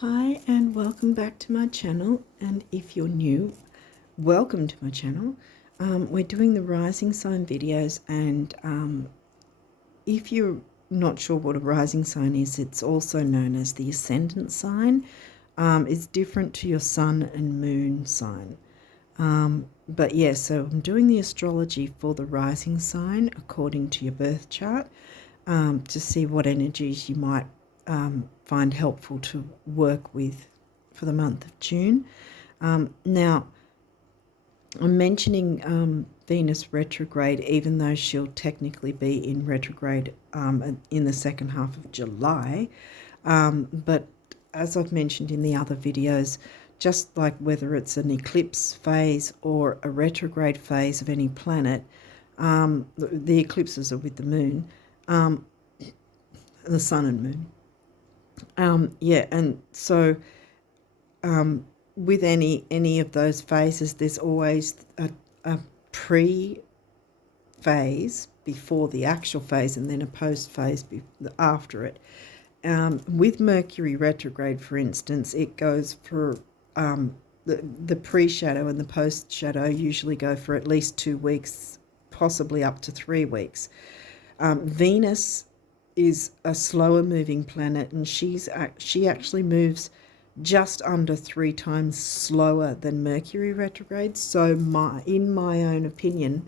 Hi and welcome back to my channel, and if you're new, welcome to my channel. We're doing the rising sign videos, and if you're not sure what a rising sign is, it's also known as the ascendant sign. It's different to your sun and moon sign. But yeah, so I'm doing the astrology for the rising sign according to your birth chart, to see what energies you might find helpful to work with for the month of June. Now, I'm mentioning Venus retrograde, even though she'll technically be in retrograde in the second half of July. But as I've mentioned in the other videos, just like whether it's an eclipse phase or a retrograde phase of any planet, the eclipses are with the moon, the sun and moon. Yeah, and so with any of those phases, there's always a pre-phase before the actual phase, and then a post-phase after it. With Mercury retrograde, for instance, it goes for the pre-shadow and the post-shadow usually go for at least 2 weeks, possibly up to 3 weeks. Venus is a slower moving planet, and she actually moves just under 3 times slower than Mercury retrograde. So in my own opinion,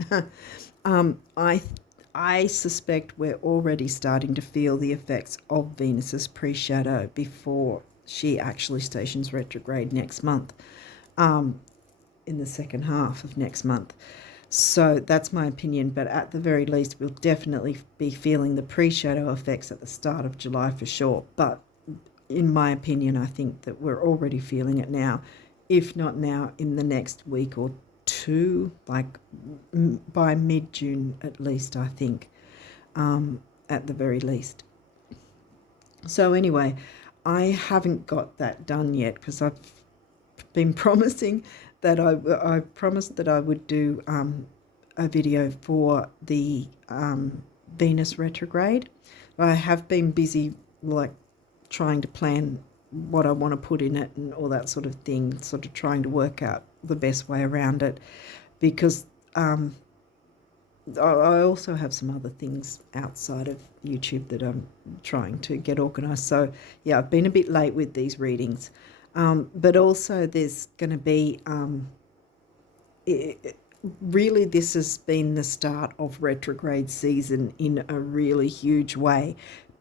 I suspect we're already starting to feel the effects of Venus's pre-shadow before she actually stations retrograde next month, in the second half of next month. So that's my opinion, but at the very least, we'll definitely be feeling the pre-shadow effects at the start of July for sure. But in my opinion, I think that we're already feeling it now, if not now, in the next week or two, like by mid-June at least, I think, at the very least. So anyway, I haven't got that done yet because I've been promising that I promised that I would do a video for the Venus retrograde. I have been busy, like, trying to plan what I want to put in it and all that sort of thing, sort of trying to work out the best way around it, because I also have some other things outside of YouTube that I'm trying to get organised. So yeah, I've been a bit late with these readings. But also there's going to be, really this has been the start of retrograde season in a really huge way.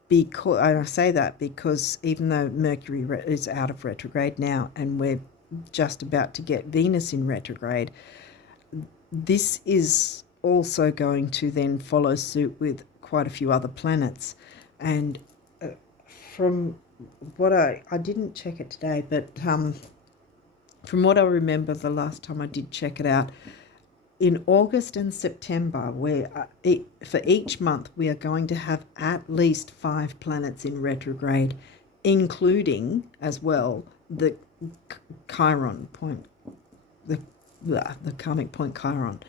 Because, and I say that because even though Mercury is out of retrograde now and we're just about to get Venus in retrograde, this is also going to then follow suit with quite a few other planets. And from what I didn't check it today, but from what I remember the last time I did check it out, in August and September, where for each month we are going to have at least 5 planets in retrograde, including as well the Chiron point, the karmic point Chiron.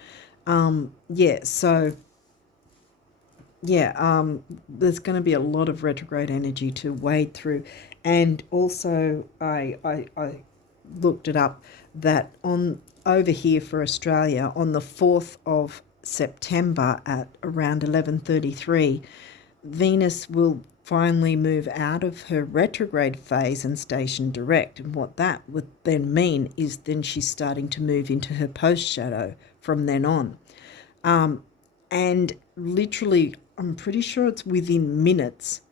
There's going to be a lot of retrograde energy to wade through. And also I looked it up that over here for Australia on the 4th of September at around 11:33, Venus will finally move out of her retrograde phase and station direct. And what that would then mean is then she's starting to move into her post-shadow from then on. And literally, I'm pretty sure it's within minutes,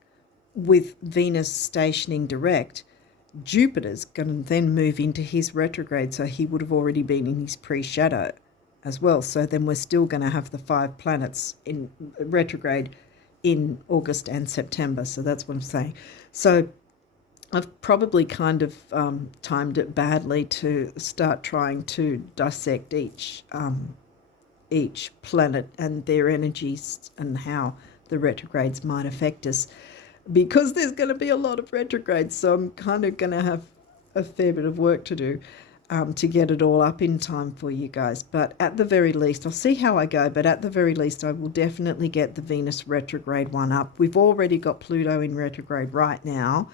with Venus stationing direct, Jupiter's going to then move into his retrograde, so he would have already been in his pre-shadow as well. So then we're still going to have the 5 planets in retrograde in August and September. So that's what I'm saying. So I've probably kind of timed it badly to start trying to dissect each planet and their energies and how the retrogrades might affect us, because there's going to be a lot of retrogrades. So I'm kind of going to have a fair bit of work to do to get it all up in time for you guys. But at the very least, I'll see how I go, but at the very least I will definitely get the Venus retrograde one up. We've already got Pluto in retrograde right now,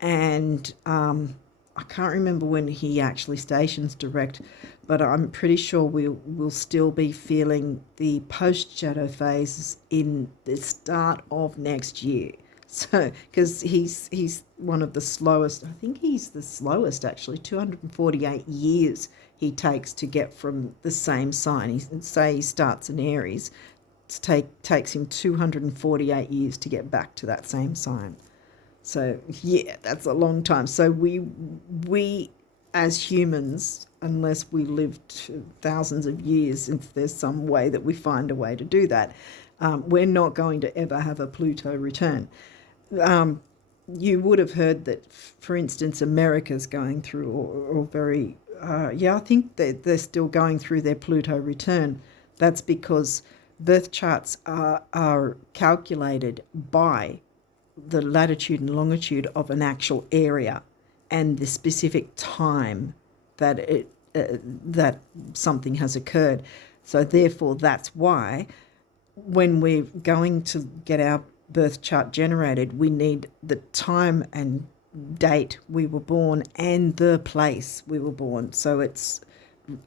and I can't remember when he actually stations direct, but I'm pretty sure we'll still be feeling the post-shadow phases in the start of next year. So, because he's one of the slowest, I think he's the slowest actually, 248 years he takes to get from the same sign. Say he starts in Aries, takes him 248 years to get back to that same sign. So yeah, that's a long time. So we as humans, unless we lived thousands of years, if there's some way that we find a way to do that, we're not going to ever have a Pluto return. You would have heard that, for instance, America's going through, or very, I think they're still going through their Pluto return. That's because birth charts are calculated by the latitude and longitude of an actual area and the specific time that that something has occurred. So therefore, that's why when we're going to get our birth chart generated, we need the time and date we were born and the place we were born. So it's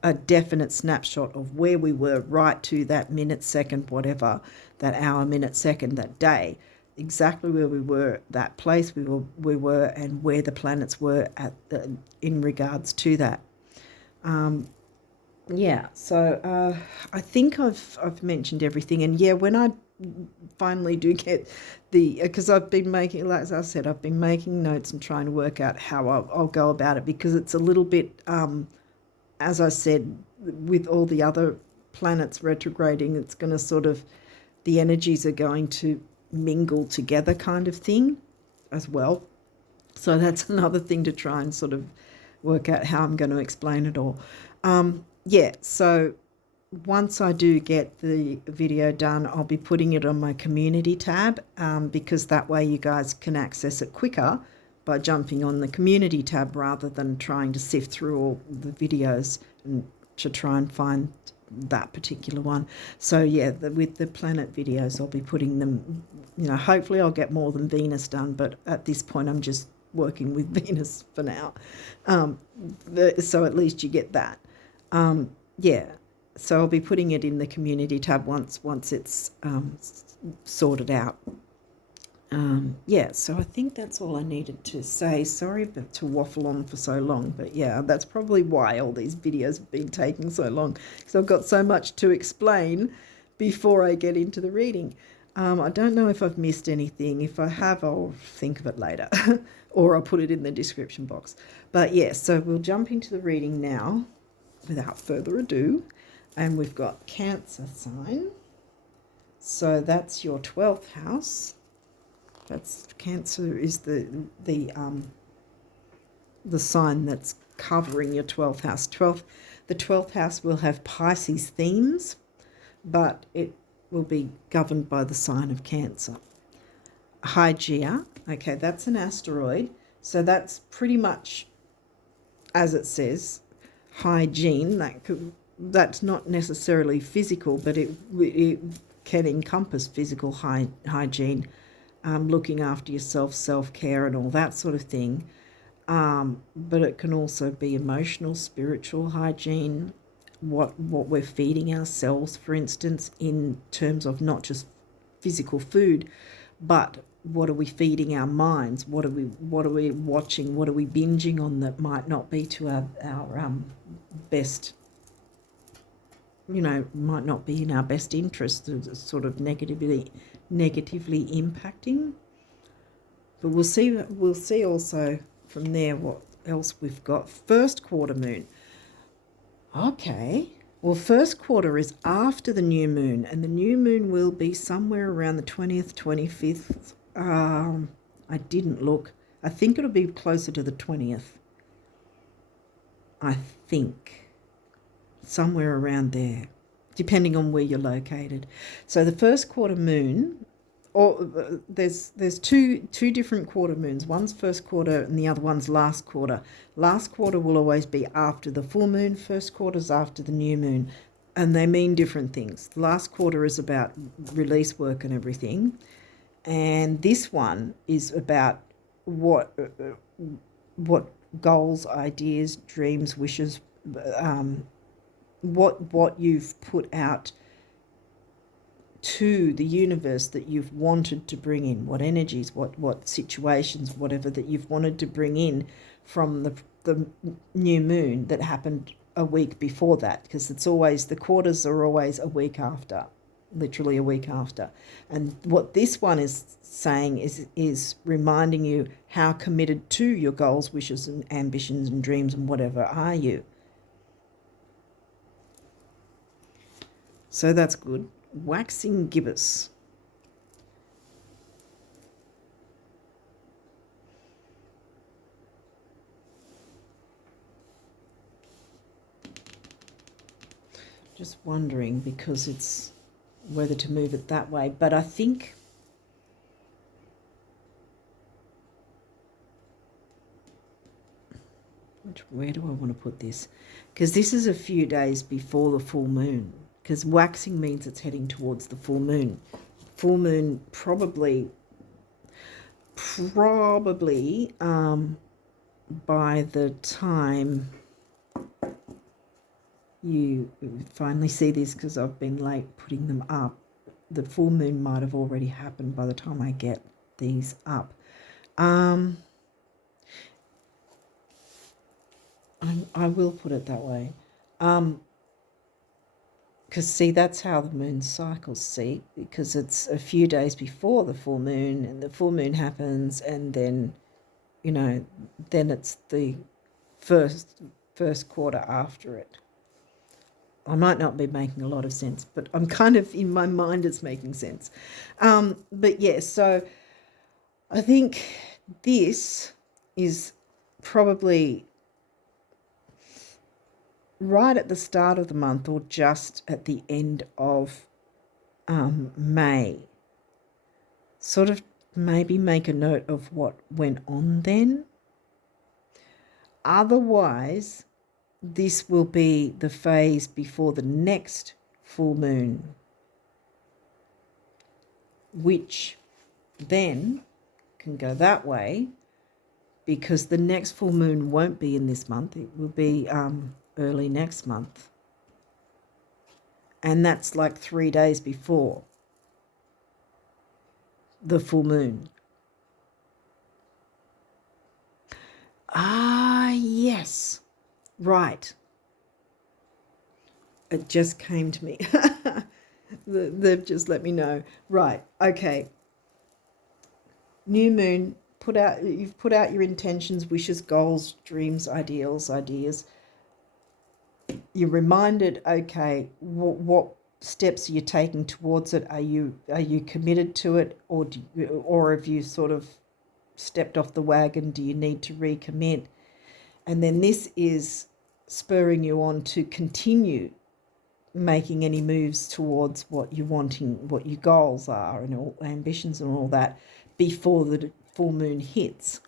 a definite snapshot of where we were right to that minute, second, whatever, that hour, minute, second, that day, exactly where we were, that place we were, and where the planets were at in regards to that. So I think I've mentioned everything, and yeah, when I finally do get because I've been making, like as I said, I've been making notes and trying to work out how I'll go about it, because it's a little bit, as I said, with all the other planets retrograding, it's going to sort of, the energies are going to mingle together kind of thing as well. So that's another thing to try and sort of work out how I'm going to explain it all. So once I do get the video done, I'll be putting it on my community tab, because that way you guys can access it quicker by jumping on the community tab rather than trying to sift through all the videos and to try and find that particular one. So yeah, with the planet videos, I'll be putting them, hopefully I'll get more than Venus done, but at this point I'm just working with Venus for now. So at least you get that. So I'll be putting it in the community tab once it's sorted out. So I think that's all I needed to say. Sorry to waffle on for so long, but yeah, that's probably why all these videos have been taking so long, because I've got so much to explain before I get into the reading. I don't know if I've missed anything. If I have, I'll think of it later or I'll put it in the description box. But yeah, so we'll jump into the reading now without further ado. And we've got Cancer sign. So that's your 12th house. That's Cancer is the sign that's covering your 12th house. The 12th house will have Pisces themes, but it will be governed by the sign of Cancer. Hygeia, okay, that's an asteroid. So that's pretty much, as it says, hygiene. That's not necessarily physical, but it can encompass physical hygiene, looking after yourself, self-care and all that sort of thing. But it can also be emotional, spiritual hygiene, what we're feeding ourselves, for instance, in terms of not just physical food, but what are we feeding our minds? What are we watching? What are we binging on that might not be to our best, might not be in our best interest, sort of negatively impacting. But we'll see also from there what else we've got. First quarter moon. Okay. Well, first quarter is after the new moon, and the new moon will be somewhere around the 20th, 25th. I didn't look. I think it'll be closer to the 20th. I think. Somewhere around there, depending on where you're located. So the first quarter moon, or there's two different quarter moons. One's first quarter and the other one's last quarter. Last quarter will always be after the full moon. First quarter's after the new moon, and they mean different things. The last quarter is about release work and everything, and this one is about what goals, ideas, dreams, wishes, what you've put out to the universe that you've wanted to bring in, what energies, what situations, whatever that you've wanted to bring in from the new moon that happened a week before that, because it's always, the quarters are always a week after, literally a week after. And what this one is saying is reminding you how committed to your goals, wishes and ambitions and dreams and whatever are you. So that's good. Waxing gibbous. Just wondering, because it's whether to move it that way, but I think where do I want to put this? Because this is a few days before the full moon, because waxing means it's heading towards the full moon. Full moon probably by the time you finally see this, because I've been late putting them up, the full moon might have already happened by the time I get these up. I will put it that way. Because, see, that's how the moon cycles, see, because it's a few days before the full moon, and the full moon happens, and then, you know, then it's the first quarter after it. I might not be making a lot of sense, but I'm kind of, in my mind, it's making sense. But, yeah, so I think this is probably right at the start of the month or just at the end of May. Sort of maybe make a note of what went on then. Otherwise, this will be the phase before the next full moon, which then can go that way, because the next full moon won't be in this month. It will be early next month. And that's like 3 days before the full moon. Ah, yes. Right. It just came to me. They've just let me know. Right. Okay. New moon. You've put out your intentions, wishes, goals, dreams, ideals, ideas. You're reminded, okay, what steps are you taking towards it? Are you committed to it, or have you sort of stepped off the wagon? Do you need to recommit? And then this is spurring you on to continue making any moves towards what you're wanting, what your goals are and all ambitions and all that before the full moon hits.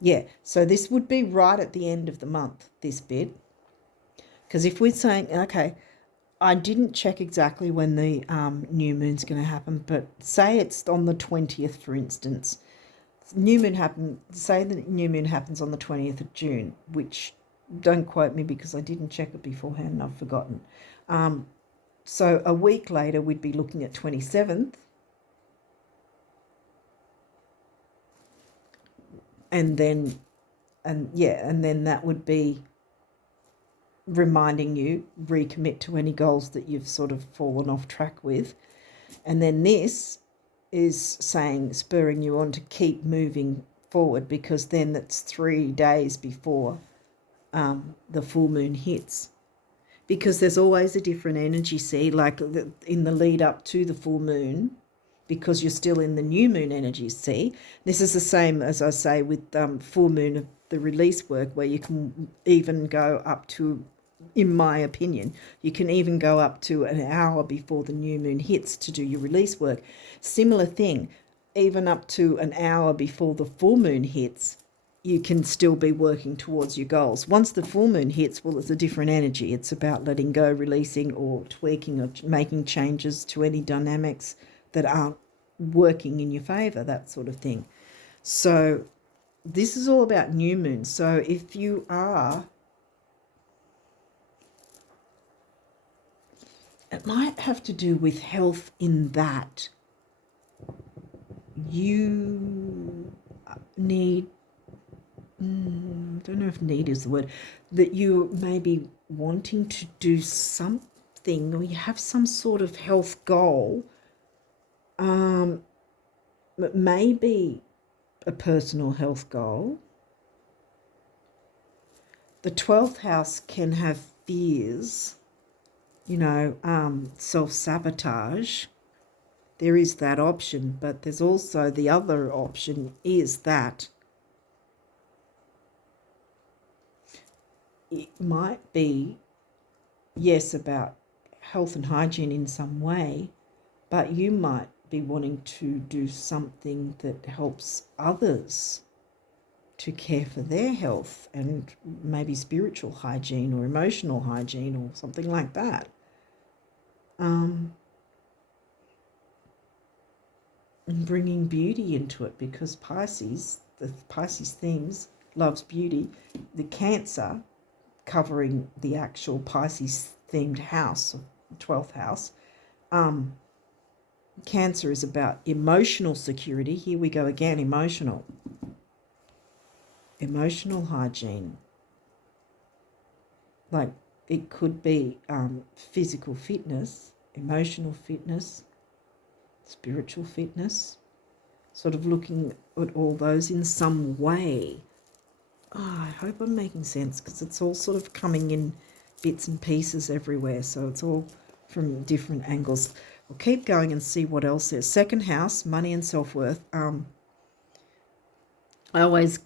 Yeah, so this would be right at the end of the month, this bit. Because if we're saying, okay, I didn't check exactly when the new moon's going to happen, but say it's on the 20th, for instance. Say the new moon happens on the 20th of June, which, don't quote me because I didn't check it beforehand and I've forgotten. So a week later, we'd be looking at 27th. And then that would be reminding you, recommit to any goals that you've sort of fallen off track with. And then this is saying, spurring you on to keep moving forward, because then that's 3 days before the full moon hits. Because there's always a different energy, see, like in the lead up to the full moon, because you're still in the new moon energy, see. This is the same, as I say, with full moon of the release work, where you can even go up to, in my opinion, you can even go up to an hour before the new moon hits to do your release work. Similar thing, even up to an hour before the full moon hits, you can still be working towards your goals. Once the full moon hits, well, it's a different energy. It's about letting go, releasing, or tweaking, or making changes to any dynamics that aren't working in your favour, that sort of thing. So this is all about new moon. So if you are, it might have to do with health in that you need, I don't know if need is the word, that you may be wanting to do something, or you have some sort of health goal. It may be a personal health goal. The 12th house can have fears, self-sabotage. There is that option, but there's also the other option is that it might be, yes, about health and hygiene in some way, but you might be wanting to do something that helps others to care for their health, and maybe spiritual hygiene or emotional hygiene or something like that. And bringing beauty into it, because Pisces, the Pisces themes, loves beauty. The Cancer, covering the actual Pisces themed house, 12th house, Cancer is about emotional security. Here we go again, emotional hygiene. Like it could be physical fitness, emotional fitness, spiritual fitness, sort of looking at all those in some way. I hope I'm making sense, because it's all sort of coming in bits and pieces everywhere, so it's all from different angles. We'll keep going and see what else there's. Second house, money and self-worth. I always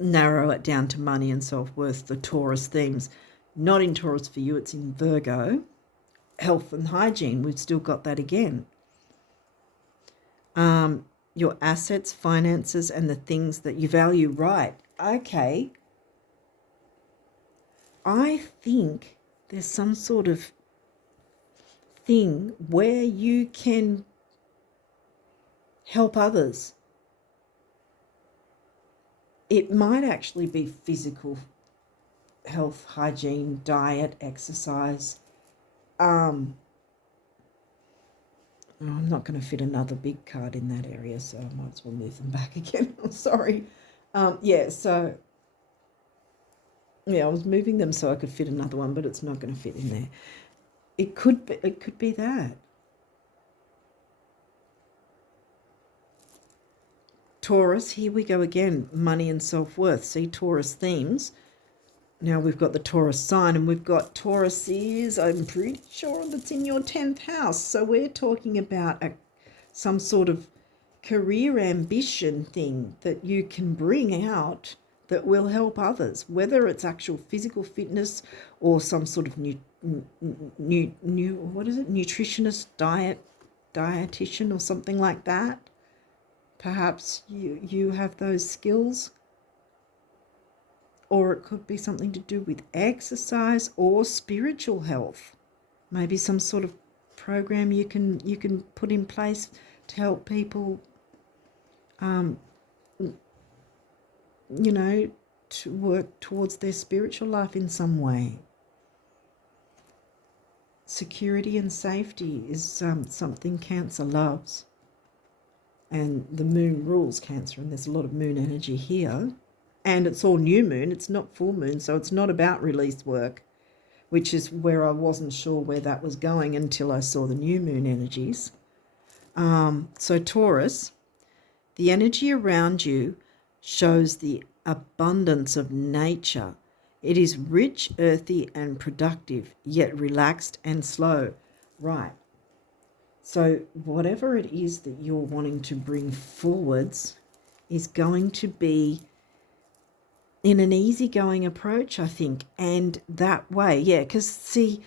narrow it down to money and self-worth, the Taurus themes. Not in Taurus for you, it's in Virgo. Health and hygiene, we've still got that again. Your assets, finances, and the things that you value. Right, okay. I think there's some sort of thing where you can help others. It might actually be physical health, hygiene, diet, exercise. I'm not going to fit another big card in that area, so I might as well move them back again. I'm sorry. I was moving them so I could fit another one, but it's not going to fit in there. It could be that. Taurus, here we go again, money and self-worth. See, Taurus themes. Now we've got the Taurus sign, and we've got Taurus is, I'm pretty sure that's in your 10th house. So we're talking about some sort of career ambition thing that you can bring out that will help others, whether it's actual physical fitness or some sort of nutritionist, dietitian or something like that. Perhaps you have those skills. Or it could be something to do with exercise or spiritual health. Maybe some sort of program you can put in place to help people, to work towards their spiritual life in some way. Security and safety is something Cancer loves. And the moon rules Cancer, and there's a lot of moon energy here. And it's all new moon, it's not full moon, so it's not about release work, which is where I wasn't sure where that was going until I saw the new moon energies. So Taurus, the energy around you shows the abundance of nature. It is rich, earthy, and productive, yet relaxed and slow. Right. So whatever it is that you're wanting to bring forwards is going to be in an easygoing approach, I think, and that way, because see,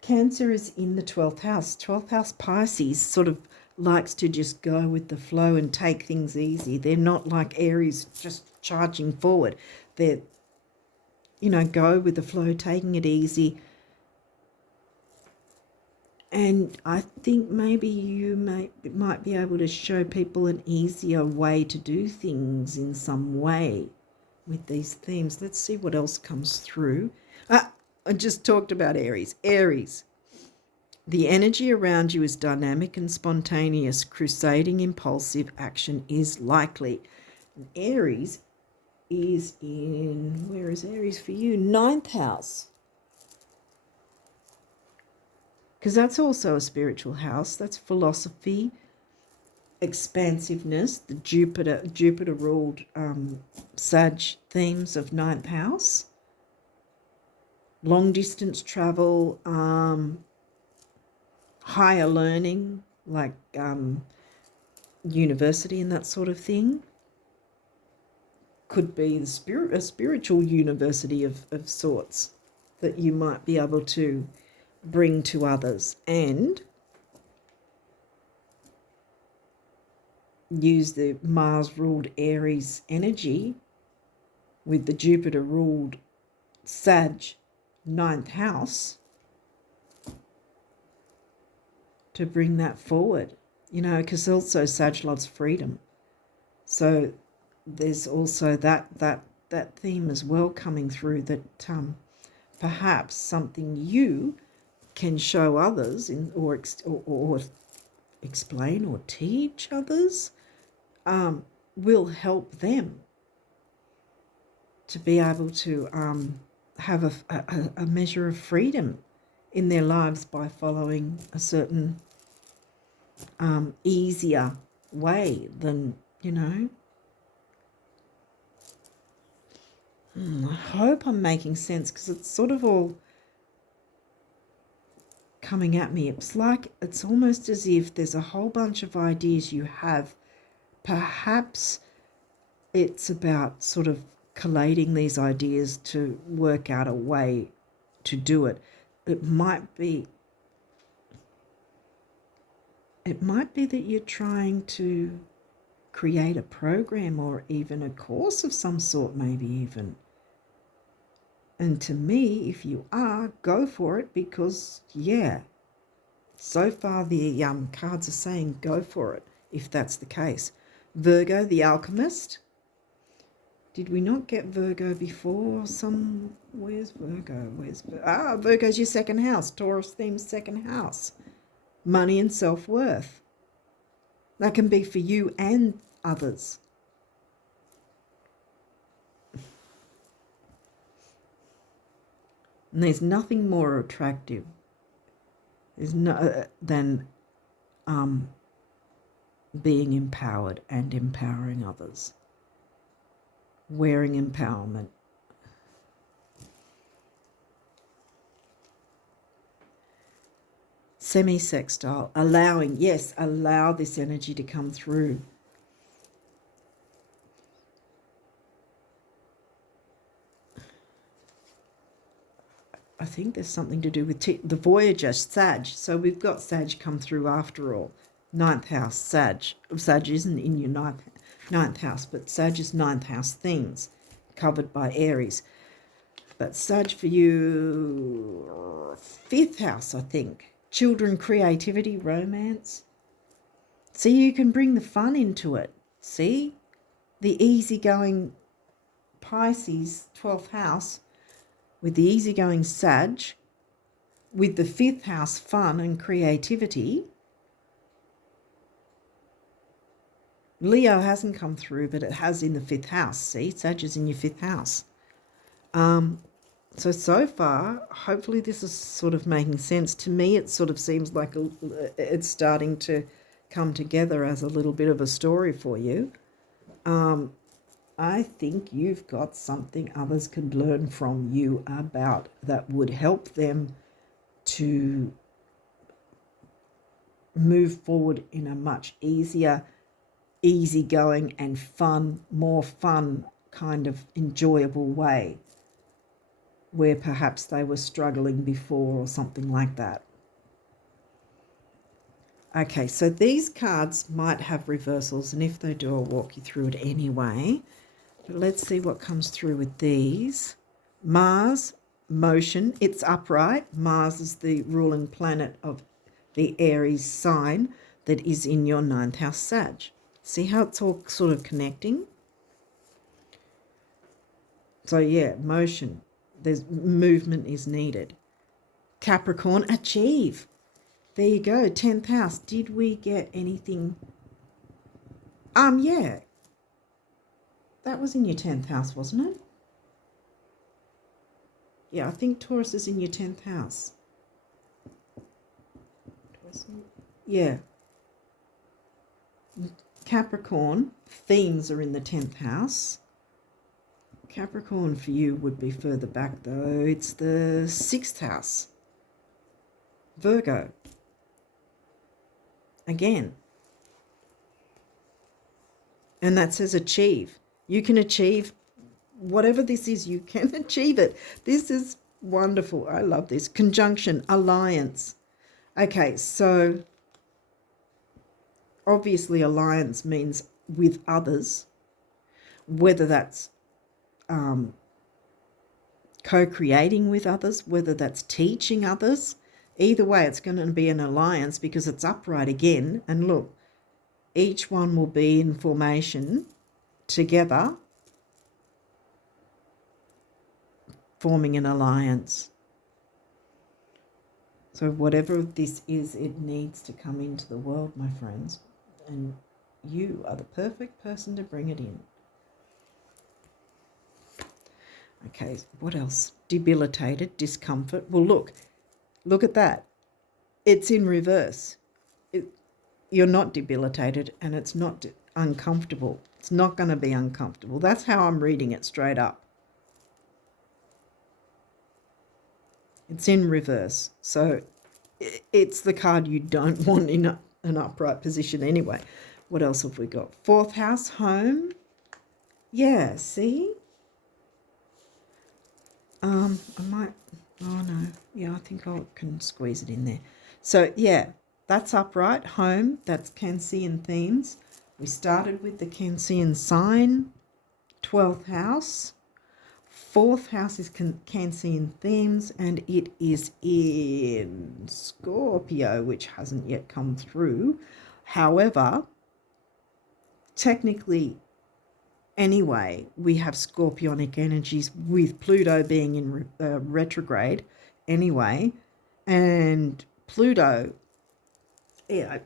Cancer is in the 12th house. 12th house Pisces sort of likes to just go with the flow and take things easy. They're not like Aries just charging forward. They're, go with the flow, taking it easy, And I think maybe you might be able to show people an easier way to do things in some way with these themes. Let's see what else comes through. I just talked about Aries. Aries. The energy around you is dynamic and spontaneous. Crusading, impulsive action is likely. And Aries is in, where is Aries for you? 9th house. Because that's also a spiritual house. That's philosophy, expansiveness, the Jupiter ruled Sag themes of 9th house, long distance travel, higher learning, like university and that sort of thing. Could be a spiritual university of sorts that you might be able to bring to others, and use the Mars-ruled Aries energy with the Jupiter-ruled Sag 9th house to bring that forward, you know, because also Sag loves freedom. So there's also that theme as well coming through, that perhaps something you can show others or explain or teach others will help them to be able to have a measure of freedom in their lives by following a certain easier way than, you know. I hope I'm making sense, because it's sort of all coming at me. It's almost as if there's a whole bunch of ideas you have. Perhaps it's about sort of collating these ideas to work out a way to do it. It might be that you're trying to create a program or even a course of some sort, maybe even. And to me, if you are, go for it, because, yeah, so far the cards are saying go for it, if that's the case. Virgo, the alchemist. Did we not get Virgo before? Where's Virgo? Virgo's your 2nd house. Taurus theme's 2nd house. Money and self-worth. That can be for you and others. And there's nothing more attractive than being empowered and empowering others. Wearing empowerment. Semi-sextile. Allow this energy to come through. I think there's something to do with the Voyager, Sag. So we've got Sag come through after all. 9th house, Sag. Sag isn't in your ninth house, but Sag is 9th house themes covered by Aries. But Sag for you, 5th house, I think. Children, creativity, romance. See, you can bring the fun into it. See? The easygoing Pisces, 12th house, with the easygoing Sag, with the 5th house fun and creativity. Leo hasn't come through, but it has in the 5th house. See, Sag is in your 5th house. So far, hopefully this is sort of making sense. To me, it sort of seems like it's starting to come together as a little bit of a story for you. I think you've got something others can learn from you about that would help them to move forward in a much easier, easygoing and more fun kind of enjoyable way, where perhaps they were struggling before or something like that. Okay, so these cards might have reversals, and if they do, I'll walk you through it anyway. But let's see what comes through with these. Mars, motion, it's upright. Mars is the ruling planet of the Aries sign that is in your 9th house Sag. See how it's all sort of connecting? So yeah, motion. There's movement is needed. Capricorn, achieve. There you go, 10th house. Did we get anything? Yeah. That was in your 10th house, wasn't it? Yeah, I think Taurus is in your 10th house. Yeah. Capricorn, themes are in the 10th house. Capricorn for you would be further back though. It's the 6th house. Virgo. Again. And that says achieve. You can achieve whatever this is, you can achieve it. This is wonderful. I love this. Conjunction, alliance. Okay, so obviously alliance means with others, whether that's co-creating with others, whether that's teaching others. Either way, it's going to be an alliance because it's upright again. And look, each one will be in formation together, forming an alliance. So whatever this is, it needs to come into the world, my friends. And you are the perfect person to bring it in. Okay, what else? Debilitated, discomfort. Well, look at that. It's in reverse. You're not debilitated and it's not uncomfortable. It's not going to be uncomfortable. That's how I'm reading it straight up. It's in reverse. So it's the card you don't want in an upright position anyway. What else have we got? 4th house, home. Yeah, see? I might, oh no, yeah, I think I can squeeze it in there. So yeah, that's upright, home, that's Cancean themes. We started with the Cancean sign, 12th house. 4th house is Cancean themes, and it is in Scorpio, which hasn't yet come through. However, technically, anyway, we have scorpionic energies with Pluto being in retrograde anyway. And Pluto, yeah,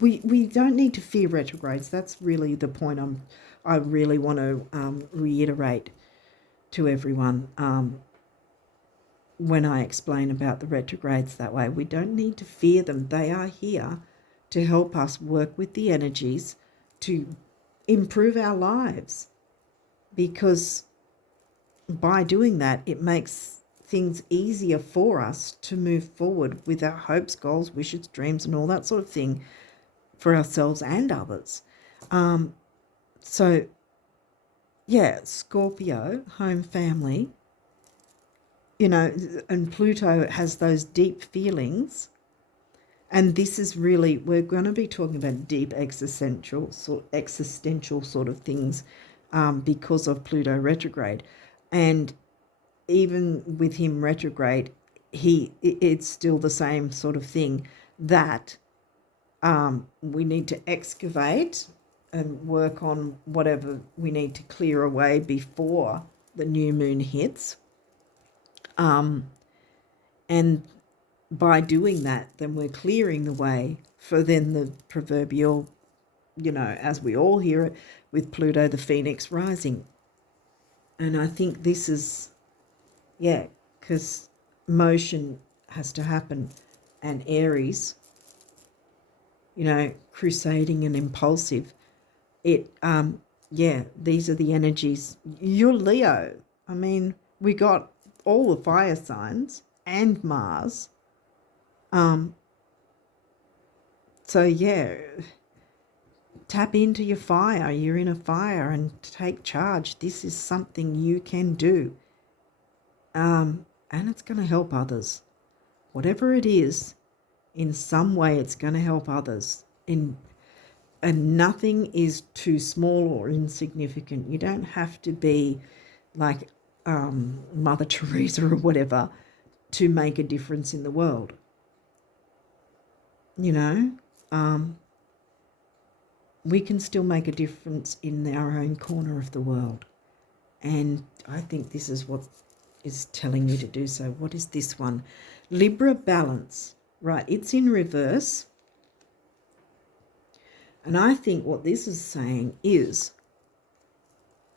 we don't need to fear retrogrades. That's really the point I really want to reiterate to everyone when I explain about the retrogrades that way. We don't need to fear them. They are here to help us work with the energies to improve our lives, because by doing that, it makes things easier for us to move forward with our hopes, goals, wishes, dreams, and all that sort of thing for ourselves and others. So, yeah, Scorpio, home, family, and Pluto has those deep feelings. And this is really, we're going to be talking about deep existential sort of things because of Pluto retrograde. And even with him retrograde, it's still the same sort of thing that we need to excavate and work on whatever we need to clear away before the new moon hits. And by doing that, then we're clearing the way for then the proverbial, as we all hear it, with Pluto, the phoenix rising. And I think this is, because motion has to happen. And Aries, crusading and impulsive. These are the energies. You're Leo. I mean, we got all the fire signs and Mars. So yeah, tap into your fire. You're in a fire and take charge. This is something you can do. And it's going to help others. Whatever it is, in some way it's going to help others. And nothing is too small or insignificant. You don't have to be like Mother Teresa or whatever to make a difference in the world. you know, we can still make a difference in our own corner of the world. And I think this is what is telling you to do so. What is this one? Libra balance. Right, it's in reverse. And I think what this is saying is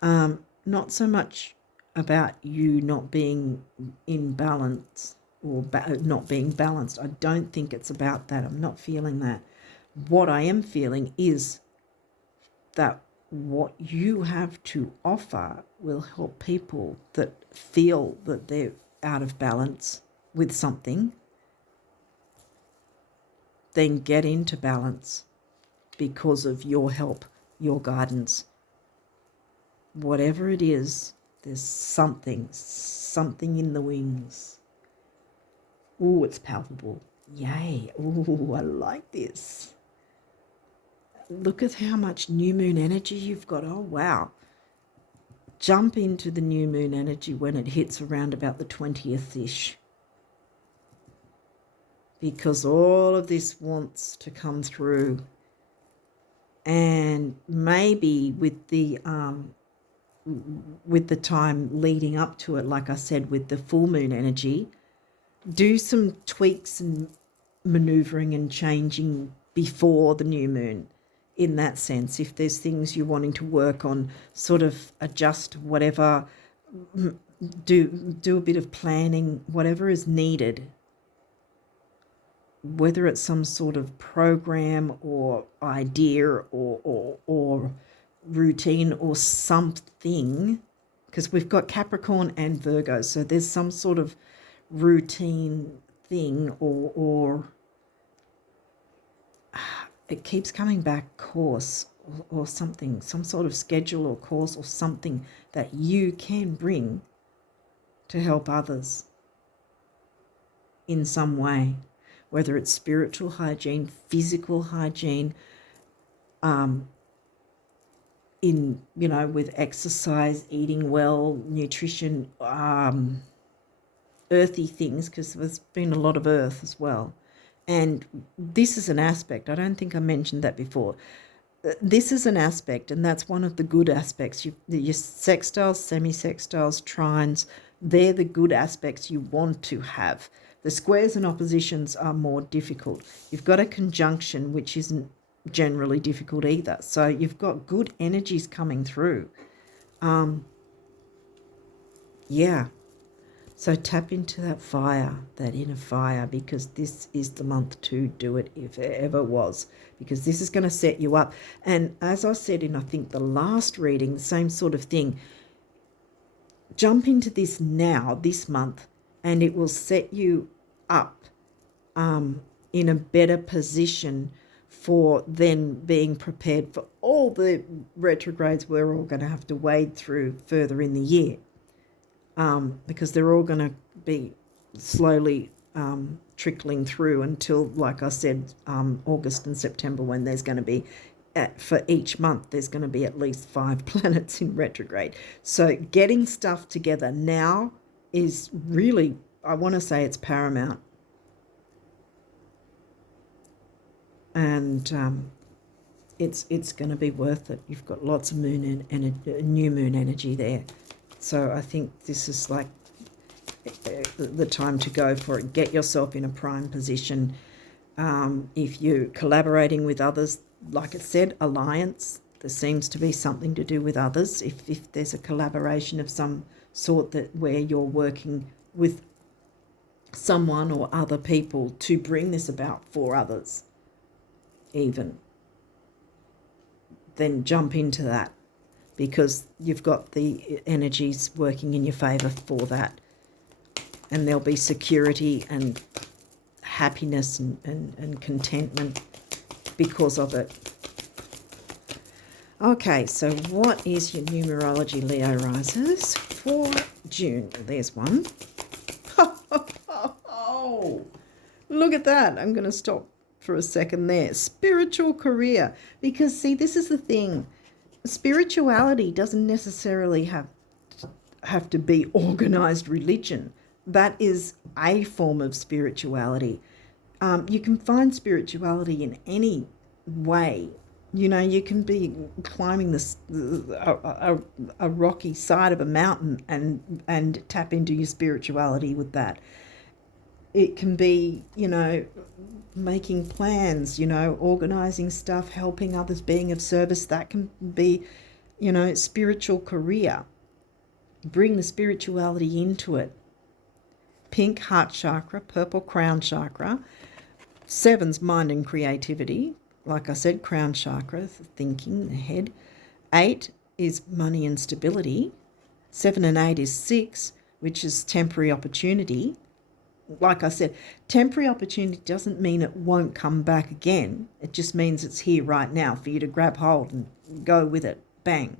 not so much about you not being in balance or not being balanced. I don't think it's about that. I'm not feeling that. What I am feeling is that what you have to offer will help people that feel that they're out of balance with something, then get into balance because of your help, your guidance. Whatever it is, there's something in the wings. Ooh, it's palpable. Yay. Ooh, I like this. Look at how much new moon energy you've got. Oh, wow. Jump into the new moon energy when it hits around about the 20th-ish. Because all of this wants to come through. And maybe with the time leading up to it, like I said, with the full moon energy, do some tweaks and maneuvering and changing before the new moon. In that sense, if there's things you're wanting to work on, sort of adjust whatever, do a bit of planning, whatever is needed, whether it's some sort of program or idea or routine or something, because we've got Capricorn and Virgo, so there's some sort of routine thing or it keeps coming back, course or something, some sort of schedule or course or something that you can bring to help others in some way, whether it's spiritual hygiene, physical hygiene, in, you know, with exercise, eating well, nutrition, earthy things, because there's been a lot of earth as well. And this is an aspect, I don't think I mentioned that before. This is an aspect, and that's one of the good aspects. Your sextiles, semi-sextiles, trines, they're the good aspects you want to have. The squares and oppositions are more difficult. You've got a conjunction, which isn't generally difficult either. So you've got good energies coming through. Yeah. So tap into that fire, that inner fire, because this is the month to do it if it ever was, because this is going to set you up. And as I said in, I think, the last reading, the same sort of thing, jump into this now, this month, and it will set you up in a better position for then being prepared for all the retrogrades we're all going to have to wade through further in the year. Because they're all going to be slowly trickling through until, like I said, August and September, when there's going to be, for each month, there's going to be at least 5 planets in retrograde. So getting stuff together now is really, I want to say it's paramount. And it's going to be worth it. You've got lots of moon and new moon energy there. So I think this is like the time to go for it. Get yourself in a prime position. If you're collaborating with others, like I said, alliance, there seems to be something to do with others. If there's a collaboration of some sort that where you're working with someone or other people to bring this about for others, even, then jump into that, because you've got the energies working in your favour for that. And there'll be security and happiness and contentment because of it. Okay, so what is your numerology, Leo risers, for June? There's one. Oh, look at that. I'm going to stop for a second there. Spiritual career. Because, see, this is the thing. Spirituality doesn't necessarily have to be organized religion. That is a form of spirituality. You can find spirituality in any way. You know, you can be climbing a rocky side of a mountain and tap into your spirituality with that. It can be, you know, making plans, you know, organising stuff, helping others, being of service. That can be, you know, spiritual career. Bring the spirituality into it. Pink, heart chakra, purple, crown chakra. 7's mind and creativity. Like I said, crown chakra, thinking, the head. 8 is money and stability. 7 and 8 is 6, which is temporary opportunity. Like I said, temporary opportunity doesn't mean it won't come back again. It just means it's here right now for you to grab hold and go with it. Bang.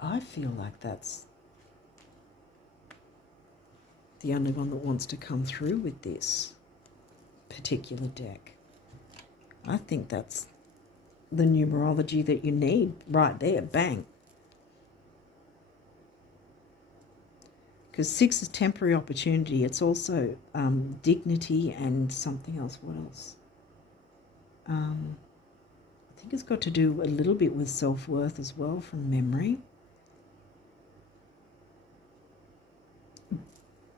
I feel like that's the only one that wants to come through with this particular deck. I think that's the numerology that you need right there. Bang. Because 6 is temporary opportunity. It's also dignity and something else. What else? I think it's got to do a little bit with self-worth as well from memory.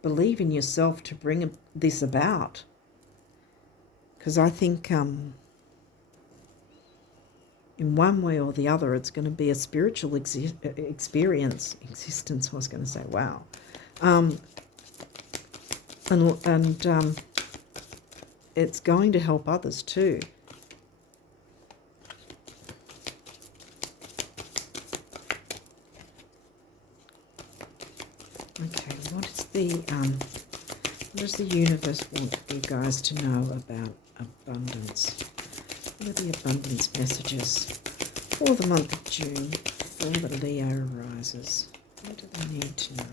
Believe in yourself to bring this about. Because I think in one way or the other, it's going to be a spiritual existence. I was going to say, wow. It's going to help others too. Okay, what does the universe want you guys to know about abundance? What are the abundance messages for the month of June for the Leo risers? What do they need to know?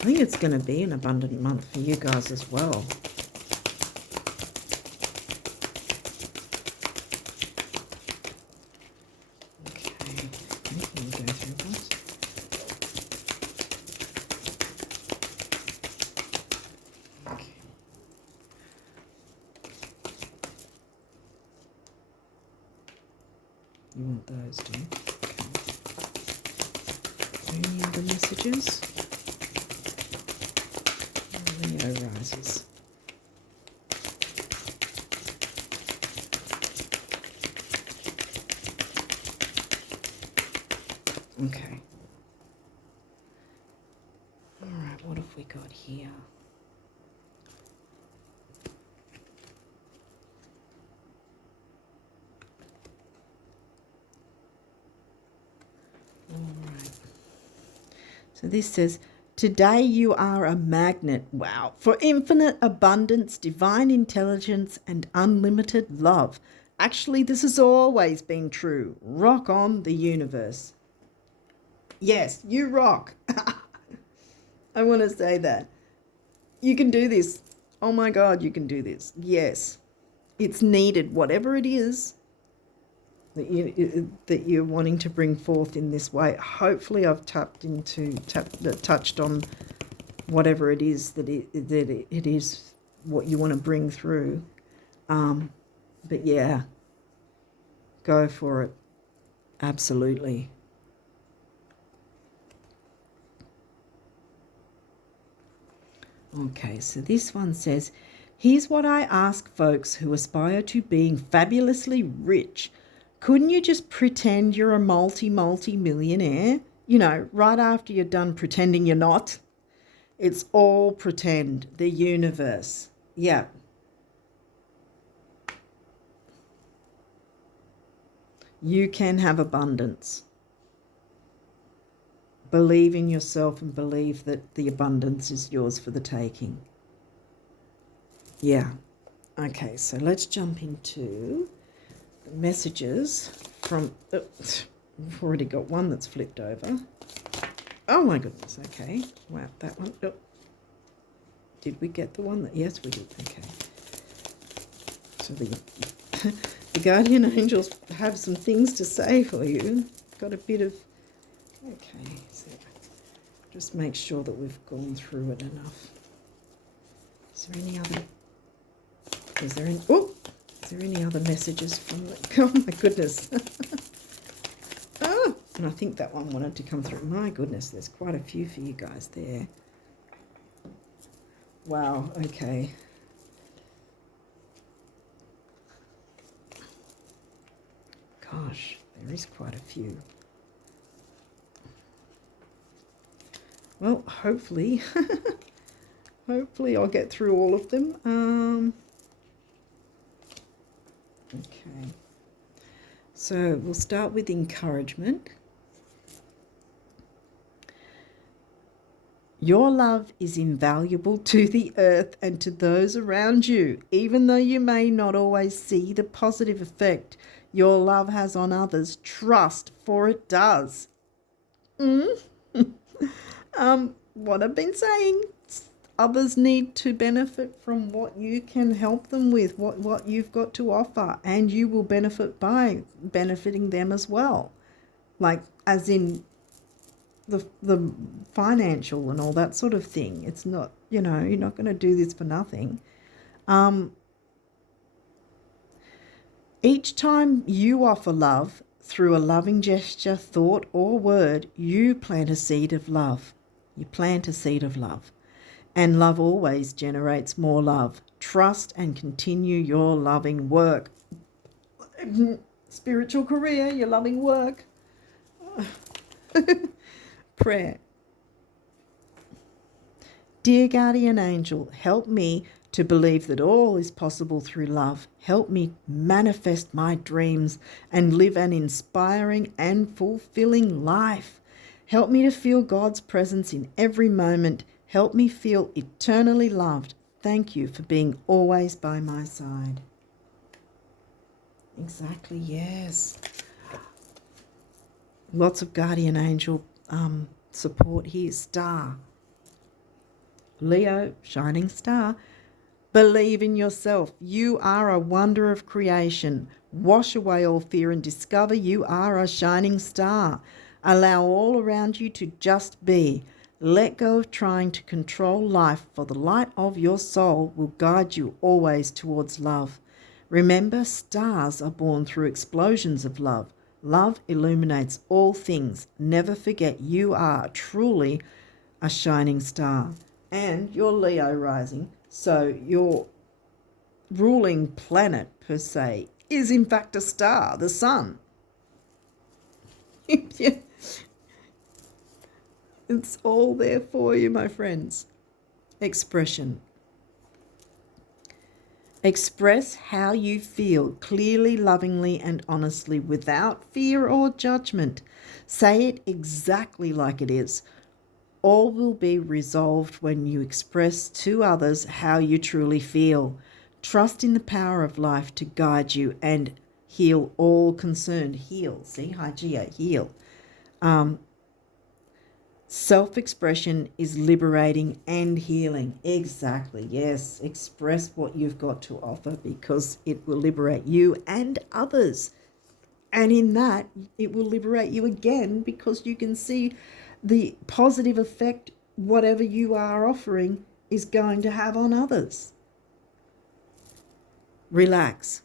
I think it's going to be an abundant month for you guys as well. Okay, let me go through this. Okay. You want those, do you? Okay. Any other messages? Leo rises. Okay. All right, what have we got here? All right. So this says, today you are a magnet, wow, for infinite abundance, divine intelligence, and unlimited love. Actually, this has always been true. Rock on, the universe. Yes, you rock. I want to say that. You can do this. Oh my God, you can do this. Yes, it's needed, whatever it is that you're wanting to bring forth in this way. Hopefully I've touched on whatever it is that it is what you want to bring through. But yeah, go for it. Absolutely. Okay, so this one says, here's what I ask folks who aspire to being fabulously rich. Couldn't you just pretend you're a multi-millionaire? You know, right after you're done pretending you're not. It's all pretend. The universe. Yeah. You can have abundance. Believe in yourself and believe that the abundance is yours for the taking. Yeah. Okay, so let's jump into the messages from... we've already got one that's flipped over. Oh, my goodness. Okay. Wow, that one... Oh. Did we get the one that... Yes, we did. Okay. So the guardian angels have some things to say for you. Got a bit of... Okay, so Just make sure that we've gone through it enough. Is there any other? Is there any other messages from the? Oh my goodness! Oh, and I think that one wanted to come through. My goodness, there's quite a few for you guys there. Wow. Okay. Gosh, there is quite a few. Well, hopefully, hopefully I'll get through all of them. Okay. So we'll start with encouragement. Your love is invaluable to the earth and to those around you, even though you may not always see the positive effect your love has on others. Trust, for it does. What I've been saying, others need to benefit from what you can help them with, what you've got to offer, and you will benefit by benefiting them as well. Like, as in the financial and all that sort of thing. It's not, you're not going to do this for nothing. Each time you offer love through a loving gesture, thought, or word, you plant a seed of love. You plant a seed of love. And love always generates more love. Trust and continue your loving work. Spiritual career, your loving work. Prayer. Dear guardian angel, help me to believe that all is possible through love. Help me manifest my dreams and live an inspiring and fulfilling life. Help me to feel God's presence in every moment. Help me feel eternally loved. Thank you for being always by my side. Exactly, yes. Lots of guardian angel support here. Star. Leo, shining star. Believe in yourself. You are a wonder of creation. Wash away all fear and discover you are a shining star. Allow all around you to just be. Let go of trying to control life, for the light of your soul will guide you always towards love. Remember, stars are born through explosions of love. Love illuminates all things. Never forget you are truly a shining star. And you're Leo rising, so your ruling planet, per se, is in fact a star, the sun. Yeah. It's all there for you, my friends. Expression. Express how you feel clearly, lovingly, and honestly without fear or judgment. Say it exactly like it is. All will be resolved when you express to others how you truly feel. Trust in the power of life to guide you and heal all concerned. Heal. See, Hygeia, heal. Self-expression is liberating and healing. Exactly, yes. Express what you've got to offer because it will liberate you and others. And in that, it will liberate you again because you can see the positive effect whatever you are offering is going to have on others. Relax.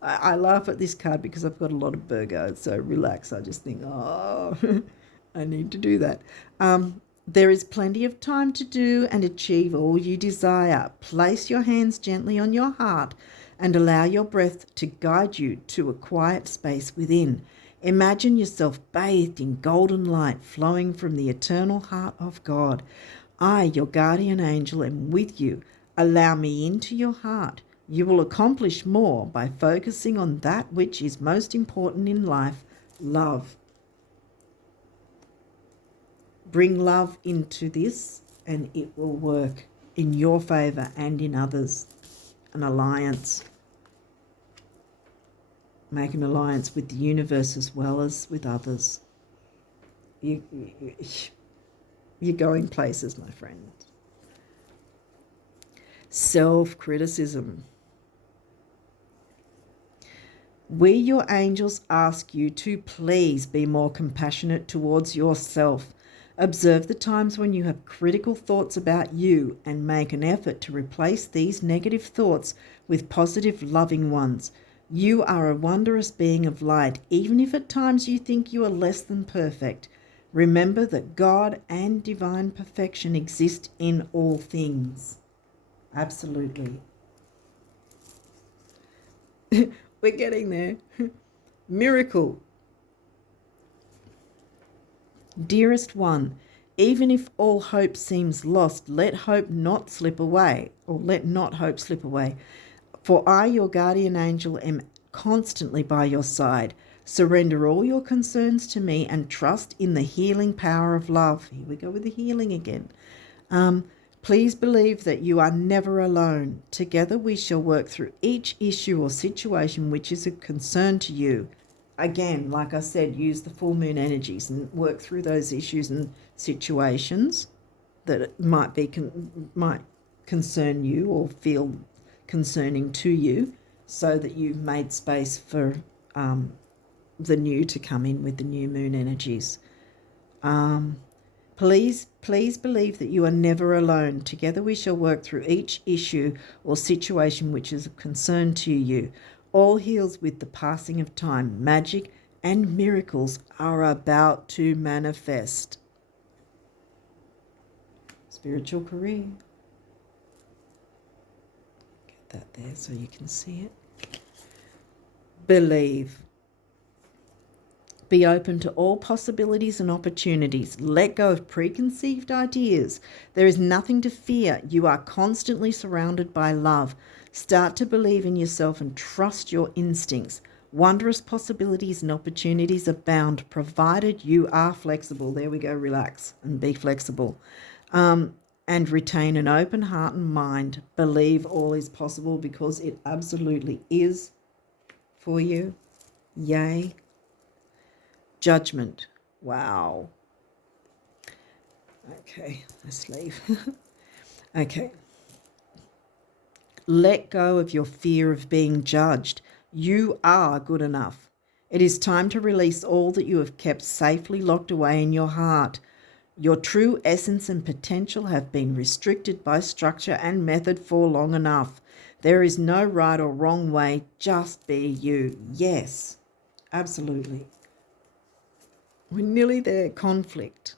I laugh at this card because I've got a lot of Virgo, so relax. I just think, oh, I need to do that. There is plenty of time to do and achieve all you desire. Place your hands gently on your heart and allow your breath to guide you to a quiet space within. Imagine yourself bathed in golden light flowing from the eternal heart of God. I, your guardian angel, am with you. Allow me into your heart. You will accomplish more by focusing on that which is most important in life, love. Bring love into this and it will work in your favor and in others. An alliance. Make an alliance with the universe as well as with others. You're going places, my friend. Self-criticism. We, your angels, ask you to please be more compassionate towards yourself. Observe the times when you have critical thoughts about you and make an effort to replace these negative thoughts with positive, loving ones. You are a wondrous being of light, even if at times you think you are less than perfect. Remember that God and divine perfection exist in all things. Absolutely. We're getting there. Miracle. Dearest one, even if all hope seems lost, let hope not slip away, or let not hope slip away. For I, your guardian angel, am constantly by your side. Surrender all your concerns to me and trust in the healing power of love. Here we go with the healing again. Please believe that you are never alone. Together we shall work through each issue or situation which is a concern to you. Again, like I said, use the full moon energies and work through those issues and situations that might concern you or feel concerning to you, so that you've made space for the new to come in with the new moon energies. Please believe that you are never alone. Together we shall work through each issue or situation which is of concern to you. All heals with the passing of time. Magic and miracles are about to manifest. Spiritual career. Get that there so you can see it. Believe. Be open to all possibilities and opportunities. Let go of preconceived ideas. There is nothing to fear. You are constantly surrounded by love. Start to believe in yourself and trust your instincts. Wondrous possibilities and opportunities abound, provided you are flexible. There we go, relax and be flexible. And retain an open heart and mind. Believe all is possible, because it absolutely is for you. Yay. Judgment. Wow. Okay, let's leave. Okay. Let go of your fear of being judged. You are good enough. It is time to release all that you have kept safely locked away in your heart. Your true essence and potential have been restricted by structure and method for long enough. There is no right or wrong way. Just be you. Yes, absolutely. We're nearly there. Conflict.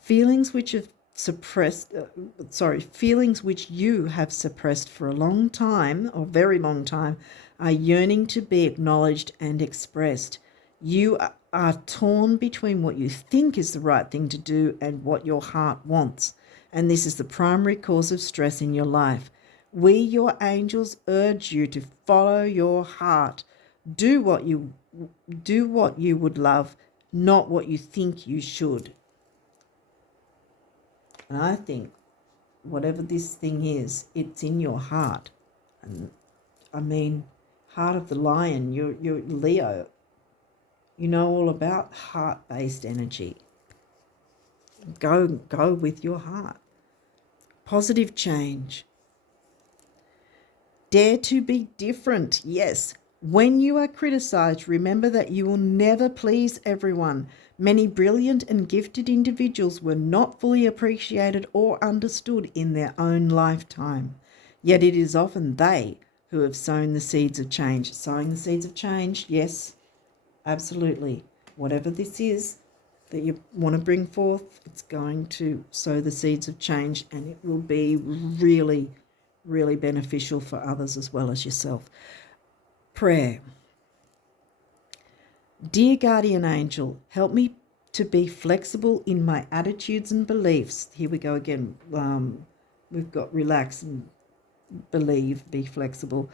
Feelings which you have suppressed for a long time, or very long time, are yearning to be acknowledged and expressed. You are torn between what you think is the right thing to do and what your heart wants, and this is the primary cause of stress in your life. We, your angels, urge you to follow your heart. Do what you would love, not what you think you should. And I think whatever this thing is, it's in your heart. And I mean, heart of the lion, you're Leo. You know all about heart-based energy. Go with your heart. Positive change. Dare to be different. Yes. When you are criticized, remember that you will never please everyone. Many brilliant and gifted individuals were not fully appreciated or understood in their own lifetime. Yet it is often they who have sown the seeds of change. Sowing the seeds of change, yes, absolutely. Whatever this is that you want to bring forth, it's going to sow the seeds of change, and it will be really, really beneficial for others as well as yourself. Prayer. Dear guardian angel, help me to be flexible in my attitudes and beliefs. Here we go again. We've got relax and believe, be flexible.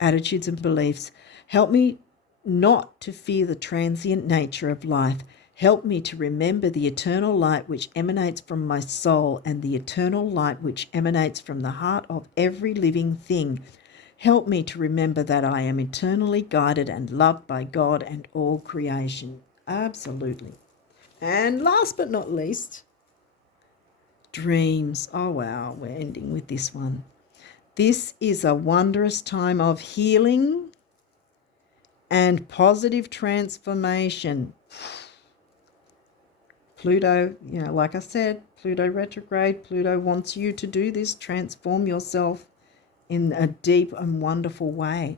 Attitudes and beliefs. Help me not to fear the transient nature of life. Help me to remember the eternal light which emanates from my soul and the eternal light which emanates from the heart of every living thing. Help me to remember that I am eternally guided and loved by God and all creation. Absolutely. And last but not least, dreams. Oh, wow, we're ending with this one. This is a wondrous time of healing and positive transformation. Pluto, like I said, Pluto retrograde, Pluto wants you to do this, transform yourself in a deep and wonderful way.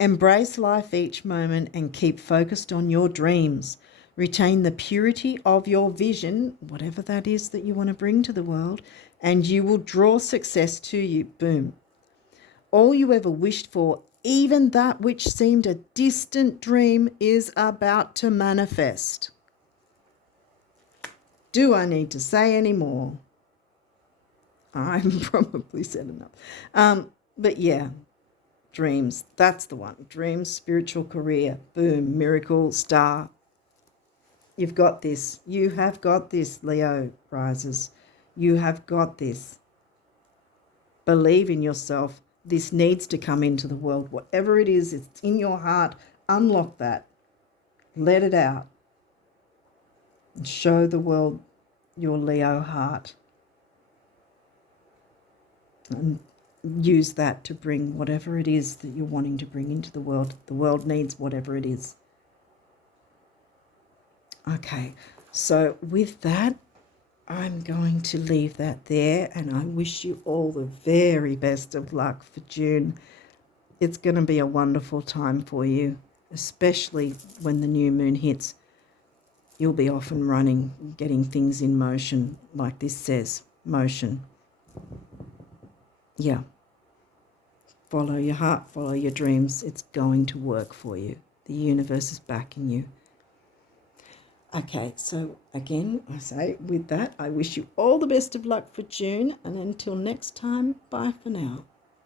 Embrace life each moment and keep focused on your dreams. Retain the purity of your vision, whatever that is that you want to bring to the world, and you will draw success to you. Boom. All you ever wished for, even that which seemed a distant dream, is about to manifest. Do I need to say any more? I've probably said enough. But yeah, dreams, that's the one. Dreams, spiritual career, boom, miracle, star. You've got this. You have got this, Leo risers. You have got this. Believe in yourself. This needs to come into the world. Whatever it is, it's in your heart. Unlock that. Let it out. And show the world your Leo heart. And use that to bring whatever it is that you're wanting to bring into the world. The world needs whatever it is. Okay, so with that, I'm going to leave that there, and I wish you all the very best of luck for June. It's going to be a wonderful time for you, especially when the new moon hits. You'll be off and running, getting things in motion, like this says, motion. Yeah. Follow your heart, follow your dreams. It's going to work for you. The universe is backing you. Okay, so again, I say with that, I wish you all the best of luck for June. And until next time, bye for now.